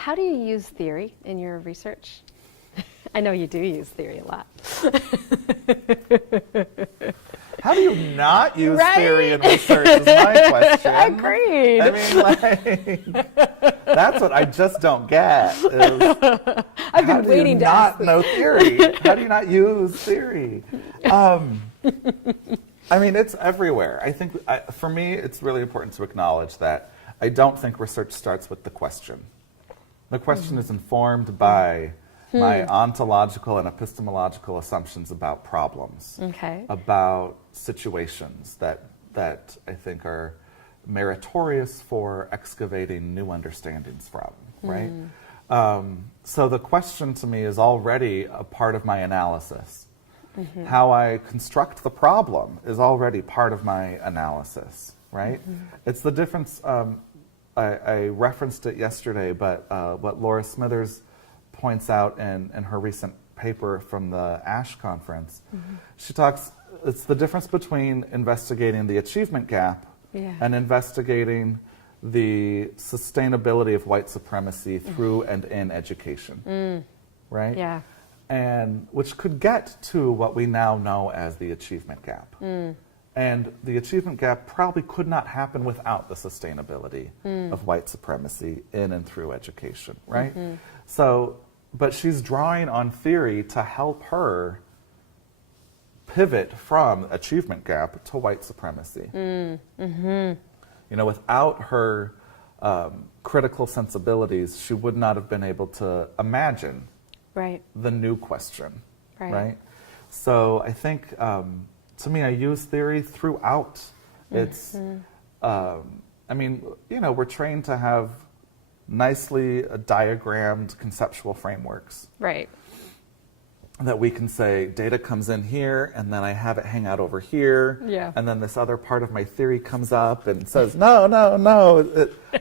how do you use theory in your research? I know you do use theory a lot. How do you not use theory in research is my question. Agreed. I mean, like, that's what I just don't get. Is I've been waiting to ask. How do you not know theory? How do you not use theory? I mean, it's everywhere. I think, for me, it's really important to acknowledge that I don't think research starts with the question. The question is informed by my ontological and epistemological assumptions about problems, about situations that I think are meritorious for excavating new understandings from, right? So the question to me is already a part of my analysis. How I construct the problem is already part of my analysis, right? It's the difference, I referenced it yesterday, but what Laura Smithers points out in her recent paper from the ASH conference, she talks, it's the difference between investigating the achievement gap and investigating the sustainability of white supremacy through and in education, right? Yeah. And which could get to what we now know as the achievement gap. And the achievement gap probably could not happen without the sustainability of white supremacy in and through education, right? So, but she's drawing on theory to help her pivot from achievement gap to white supremacy. You know, without her critical sensibilities, she would not have been able to imagine the new question, right? So I think, to me, I use theory throughout. It's, I mean, you know, we're trained to have nicely diagrammed conceptual frameworks. Right. That we can say, data comes in here, and then I have it hang out over here, and then this other part of my theory comes up and says, no,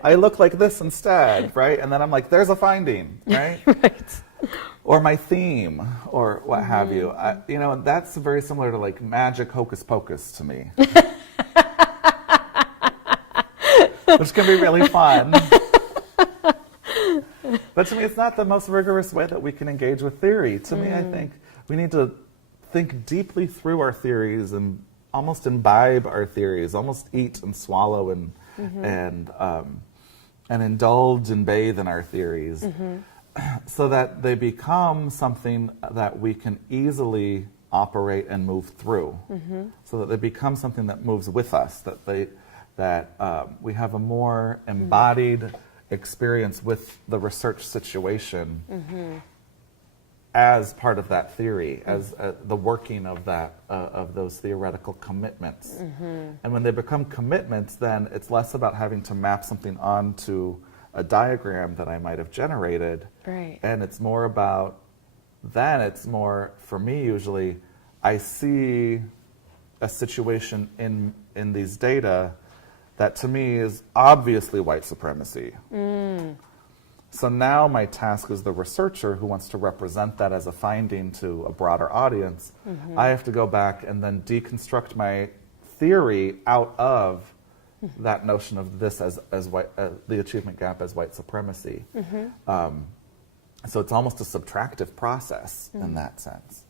I look like this instead, right? And then I'm like, there's a finding, right? Or my theme, or what have you. You know, and that's very similar to like magic hocus pocus to me. Which can be really fun. But to me, it's not the most rigorous way that we can engage with theory. To me, I think we need to think deeply through our theories and almost imbibe our theories, almost eat and swallow and indulge and bathe in our theories. So that they become something that we can easily operate and move through. So that they become something that moves with us, that we have a more embodied experience with the research situation as part of that theory, as the working of that of those theoretical commitments. And when they become commitments, then it's less about having to map something onto a diagram that I might have generated, and it's more about, then it's more, for me usually, I see a situation in these data that to me is obviously white supremacy. So now my task as the researcher who wants to represent that as a finding to a broader audience, I have to go back and then deconstruct my theory out of that notion of this as white, the achievement gap as white supremacy. So it's almost a subtractive process in that sense.